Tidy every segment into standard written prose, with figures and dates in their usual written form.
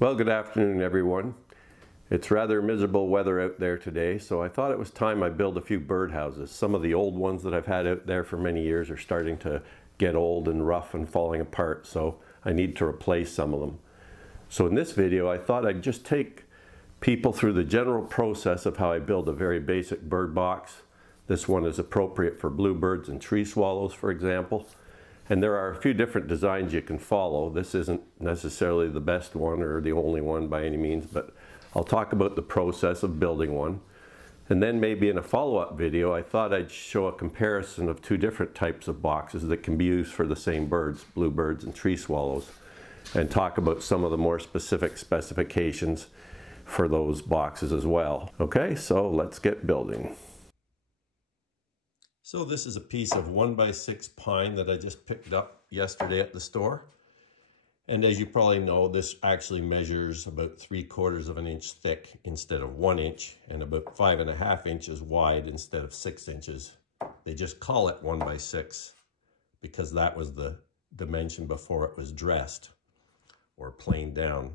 Well, good afternoon, everyone. It's rather miserable weather out there today, so I thought it was time I build a few birdhouses. Some of the old ones that I've had out there for many years are starting to get old and rough and falling apart, so I need to replace some of them. So in this video, I thought I'd just take people through the general process of how I build a very basic bird box. This one is appropriate for bluebirds and tree swallows, for example. And there are a few different designs you can follow. This isn't necessarily the best one or the only one by any means, but I'll talk about the process of building one. And then maybe in a follow-up video, I thought I'd show a comparison of two different types of boxes that can be used for the same birds, bluebirds and tree swallows, and talk about some of the more specific specifications for those boxes as well. Okay, so let's get building. So this is a piece of 1x6 pine that I just picked up yesterday at the store. And as you probably know, this actually measures about 3/4 of an inch thick instead of 1 inch, and about 5.5 inches wide instead of 6 inches. They just call it 1x6 because that was the dimension before it was dressed or planed down.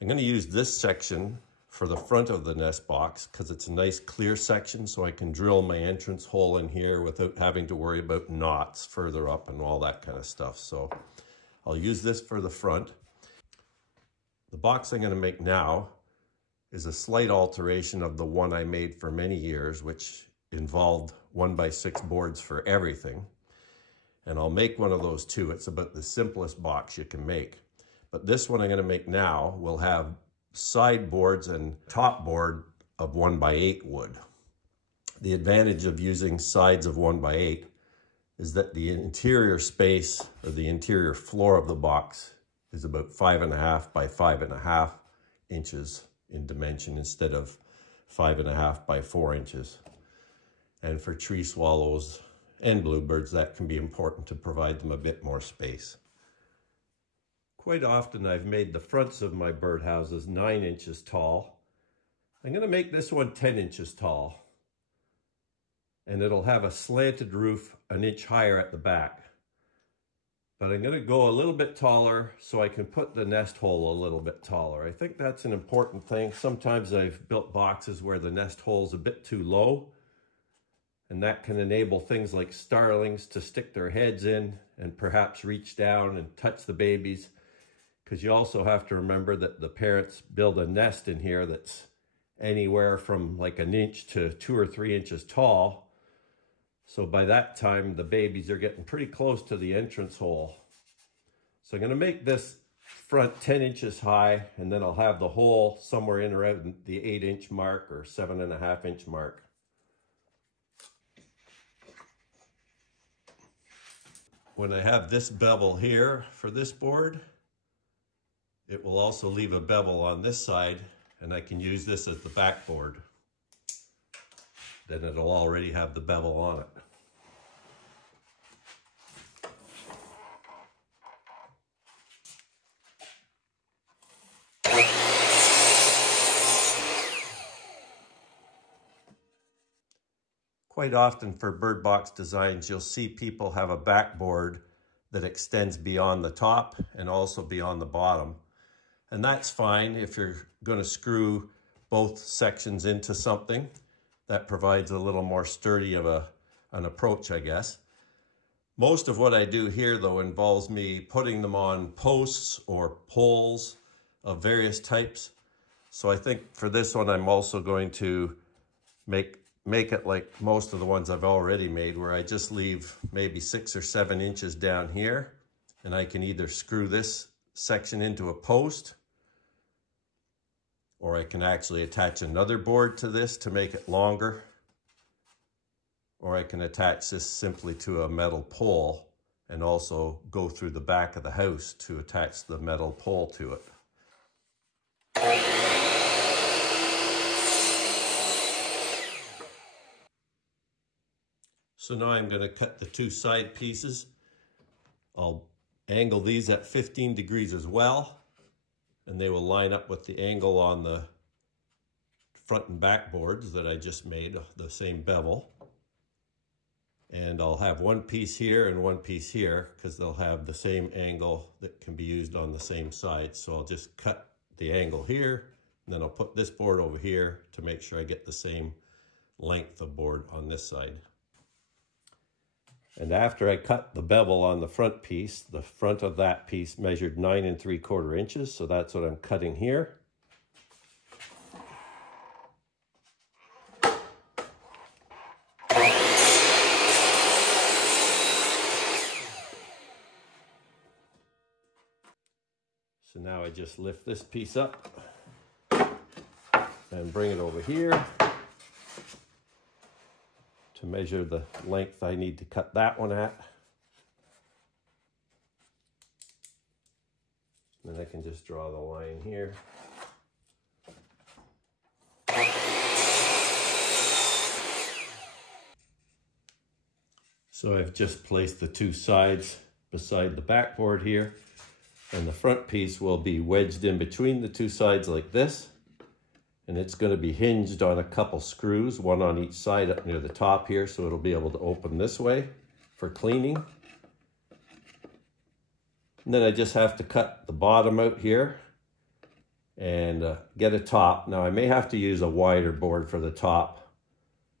I'm going to use this section for the front of the nest box because it's a nice clear section, so I can drill my entrance hole in here without having to worry about knots further up and all that kind of stuff. So I'll use this for the front. The box I'm going to make now is a slight alteration of the one I made for many years, which involved 1x6 boards for everything. And I'll make one of those too. It's about the simplest box you can make. But this one I'm going to make now will have side boards and top board of 1x8 wood. The advantage of using sides of 1x8 is that the interior space or the interior floor of the box is about 5.5 by 5.5 inches in dimension instead of 5.5 by 4 inches. And for tree swallows and bluebirds, that can be important to provide them a bit more space. Quite often I've made the fronts of my birdhouses 9 inches tall. I'm going to make this one 10 inches tall. And it'll have a slanted roof an inch higher at the back. But I'm going to go a little bit taller so I can put the nest hole a little bit taller. I think that's an important thing. Sometimes I've built boxes where the nest hole's a bit too low, and that can enable things like starlings to stick their heads in and perhaps reach down and touch the babies. Because you also have to remember that the parents build a nest in here that's anywhere from like an inch to 2 or 3 inches tall. So by that time, the babies are getting pretty close to the entrance hole. So I'm going to make this front 10 inches high, and then I'll have the hole somewhere in around the 8-inch mark or 7.5-inch mark. When I have this bevel here for this board, it will also leave a bevel on this side, and I can use this as the backboard. Then it'll already have the bevel on it. Quite often for bird box designs, you'll see people have a backboard that extends beyond the top and also beyond the bottom. And that's fine if you're going to screw both sections into something. That provides a little more sturdy of an approach, I guess. Most of what I do here, though, involves me putting them on posts or poles of various types. So I think for this one, I'm also going to make it like most of the ones I've already made, where I just leave maybe 6 or 7 inches down here, and I can either screw this section into a post, or I can actually attach another board to this to make it longer, or I can attach this simply to a metal pole and also go through the back of the house to attach the metal pole to it. So now I'm going to cut the two side pieces. I'll angle these at 15 degrees as well, and they will line up with the angle on the front and back boards that I just made, the same bevel. And I'll have one piece here and one piece here because they'll have the same angle that can be used on the same side. So I'll just cut the angle here, and then I'll put this board over here to make sure I get the same length of board on this side. And after I cut the bevel on the front piece, the front of that piece measured 9 3/4 inches, so that's what I'm cutting here. So now I just lift this piece up and bring it over here to measure the length I need to cut that one at. Then I can just draw the line here. So I've just placed the two sides beside the backboard here, and the front piece will be wedged in between the two sides like this. And it's going to be hinged on a couple screws, one on each side up near the top here, so it'll be able to open this way for cleaning. And then I just have to cut the bottom out here and get a top. Now I may have to use a wider board for the top.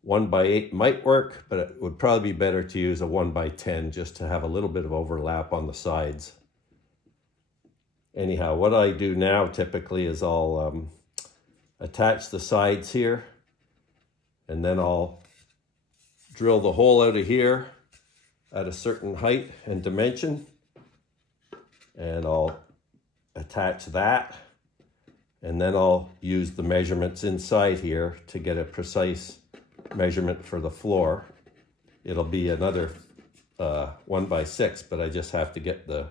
1x8 might work, but it would probably be better to use a 1x10 just to have a little bit of overlap on the sides. Anyhow, what I do now typically is I'll attach the sides here, and then I'll drill the hole out of here at a certain height and dimension, and I'll attach that, and then I'll use the measurements inside here to get a precise measurement for the floor. It'll be another 1x6, but I just have to get the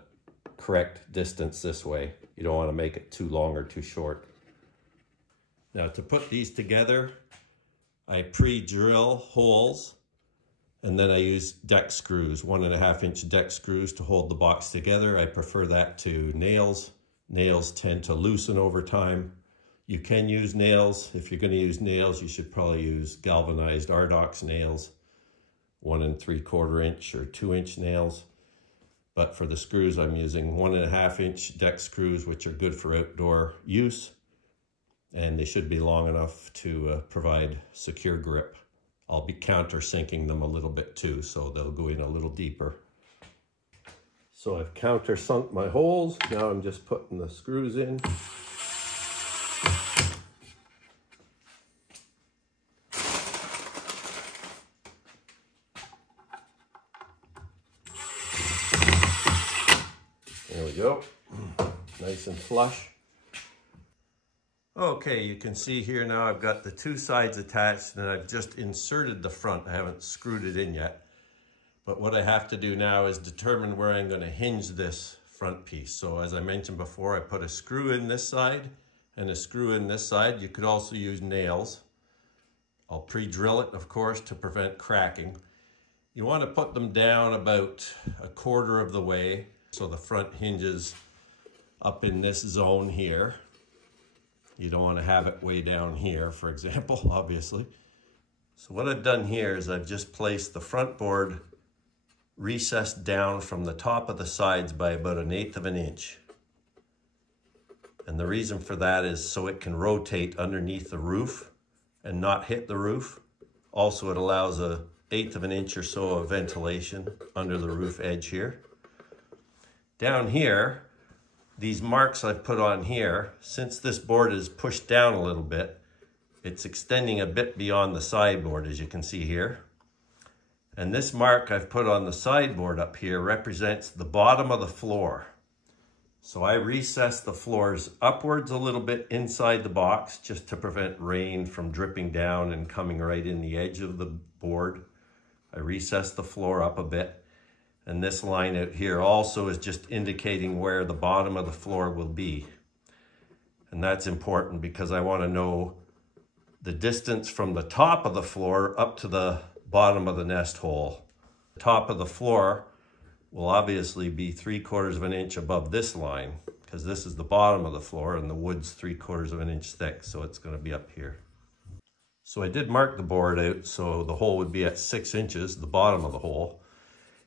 correct distance this way. You don't want to make it too long or too short. Now to put these together, I pre-drill holes, and then I use deck screws, 1.5 inch deck screws to hold the box together. I prefer that to nails. Nails tend to loosen over time. You can use nails. If you're going to use nails, you should probably use galvanized Ardox nails, 1 3/4 inch or 2 inch nails. But for the screws, I'm using 1.5 inch deck screws, which are good for outdoor use. And they should be long enough to provide secure grip. I'll be countersinking them a little bit too, so they'll go in a little deeper. So I've countersunk my holes. Now I'm just putting the screws in. There we go. Nice and flush. Okay, you can see here now I've got the two sides attached, and I've just inserted the front. I haven't screwed it in yet. But what I have to do now is determine where I'm going to hinge this front piece. So as I mentioned before, I put a screw in this side and a screw in this side. You could also use nails. I'll pre-drill it, of course, to prevent cracking. You want to put them down about 1/4 of the way, so the front hinges up in this zone here. You don't want to have it way down here, for example, obviously. So what I've done here is I've just placed the front board recessed down from the top of the sides by about 1/8 of an inch. And the reason for that is so it can rotate underneath the roof and not hit the roof. Also, it allows 1/8 of an inch or so of ventilation under the roof edge here. Down here, these marks I've put on here, since this board is pushed down a little bit, it's extending a bit beyond the sideboard, as you can see here. And this mark I've put on the sideboard up here represents the bottom of the floor. So I recess the floors upwards a little bit inside the box just to prevent rain from dripping down and coming right in the edge of the board. I recess the floor up a bit. And this line out here also is just indicating where the bottom of the floor will be. And that's important because I want to know the distance from the top of the floor up to the bottom of the nest hole. The top of the floor will obviously be 3/4 of an inch above this line, because this is the bottom of the floor and the wood's 3/4 of an inch thick, so it's going to be up here. So I did mark the board out so the hole would be at 6 inches, the bottom of the hole.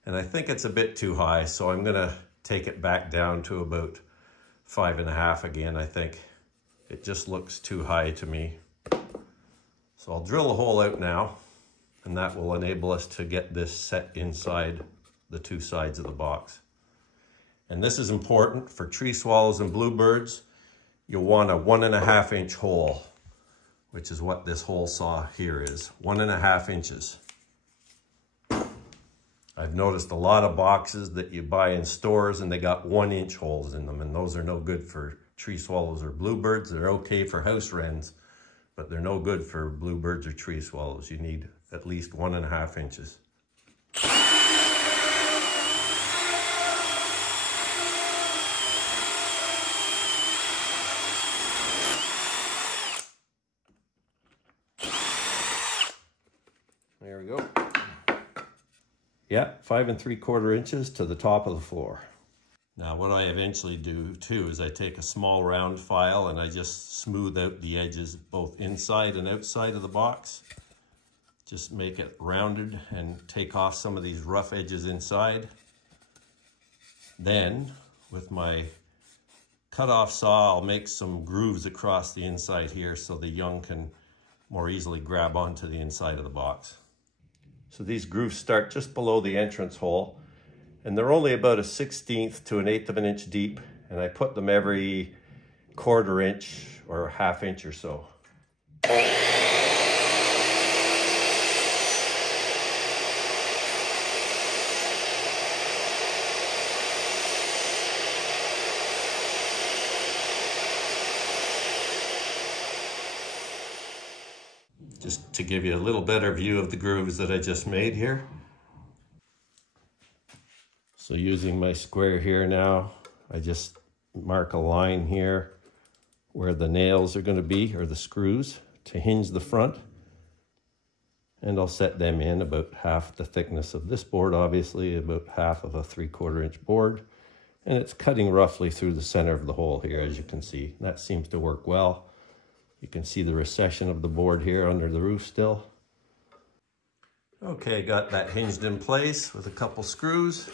And I think it's a bit too high, so I'm going to take it back down to about 5.5 again, I think. It just looks too high to me. So I'll drill a hole out now, and that will enable us to get this set inside the two sides of the box. And this is important for tree swallows and bluebirds. You'll want a 1.5 inch hole, which is what this hole saw here is, 1.5 inches. I've noticed a lot of boxes that you buy in stores and they got 1 inch holes in them, and those are no good for tree swallows or bluebirds. They're okay for house wrens, but they're no good for bluebirds or tree swallows. You need at least 1.5 inches. There we go. Yeah, 5 3/4 inches to the top of the floor. Now what I eventually do too is I take a small round file and I just smooth out the edges both inside and outside of the box. Just make it rounded and take off some of these rough edges inside. Then with my cut-off saw, I'll make some grooves across the inside here so the young can more easily grab onto the inside of the box. So these grooves start just below the entrance hole, and they're only about a 1/16 to 1/8 of an inch deep, and I put them every 1/4 inch or 1/2 inch or so. Just to give you a little better view of the grooves that I just made here. So using my square here now, I just mark a line here where the nails are going to be, or the screws, to hinge the front. And I'll set them in about half the thickness of this board, obviously, about half of a 3/4 inch board. And it's cutting roughly through the center of the hole here, as you can see. That seems to work well. You can see the recession of the board here under the roof still. Okay, got that hinged in place with a couple screws.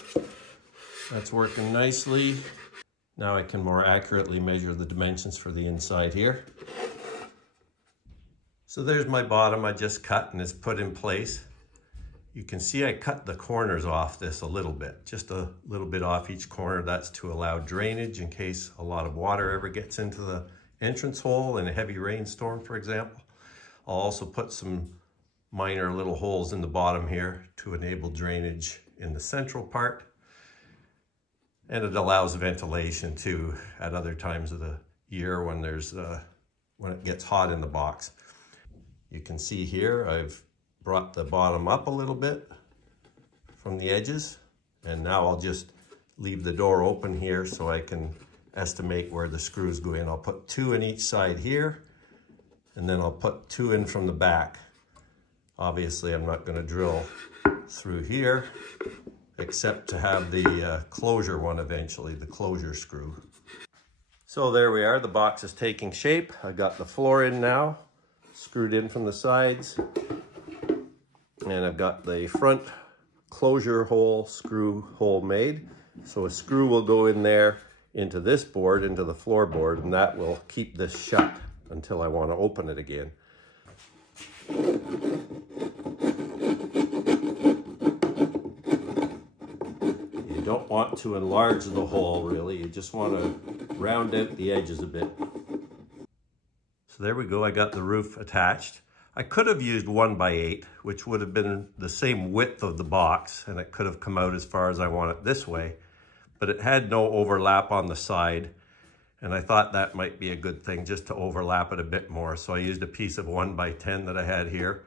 That's working nicely. Now I can more accurately measure the dimensions for the inside here. So there's my bottom I just cut and it's put in place. You can see I cut the corners off this a little bit, just a little bit off each corner. That's to allow drainage in case a lot of water ever gets into the entrance hole in a heavy rainstorm, for example. I'll also put some minor little holes in the bottom here to enable drainage in the central part. And it allows ventilation too at other times of the year when when it gets hot in the box. You can see here I've brought the bottom up a little bit from the edges, and now I'll just leave the door open here so I can estimate where the screws go in. I'll put 2 in each side here, and then I'll put 2 in from the back. Obviously I'm not going to drill through here except to have the closure one eventually, the closure screw. So there we are, the box is taking shape. I got the floor in now, screwed in from the sides, and I've got the front closure hole, screw hole made. So a screw will go in there into this board, into the floorboard, and that will keep this shut until I want to open it again. You don't want to enlarge the hole really, you just want to round out the edges a bit. So there we go, I got the roof attached. I could have used 1x8, which would have been the same width of the box, and it could have come out as far as I want it this way, but it had no overlap on the side, and I thought that might be a good thing just to overlap it a bit more. So I used a piece of 1x10 that I had here.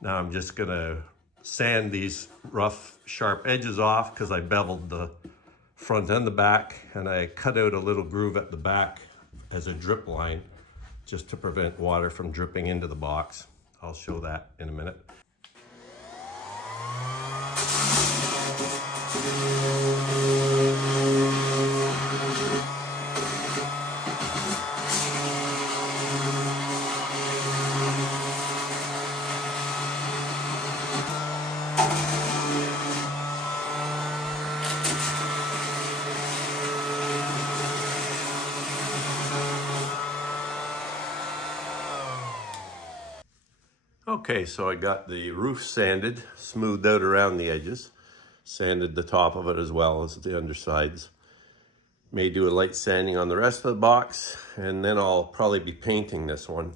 Now I'm just gonna sand these rough, sharp edges off because I beveled the front and the back, and I cut out a little groove at the back as a drip line just to prevent water from dripping into the box. I'll show that in a minute. Okay, so I got the roof sanded, smoothed out around the edges, sanded the top of it as well as the undersides. May do a light sanding on the rest of the box, and then I'll probably be painting this one.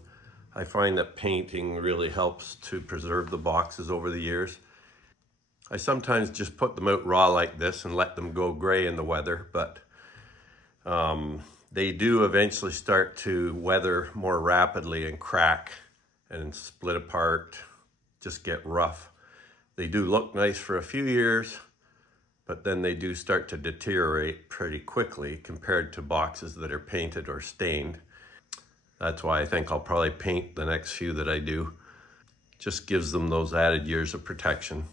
I find that painting really helps to preserve the boxes over the years. I sometimes just put them out raw like this and let them go gray in the weather, but they do eventually start to weather more rapidly and crack and split apart, just get rough. They do look nice for a few years, but then they do start to deteriorate pretty quickly compared to boxes that are painted or stained. That's why I think I'll probably paint the next few that I do. Just gives them those added years of protection.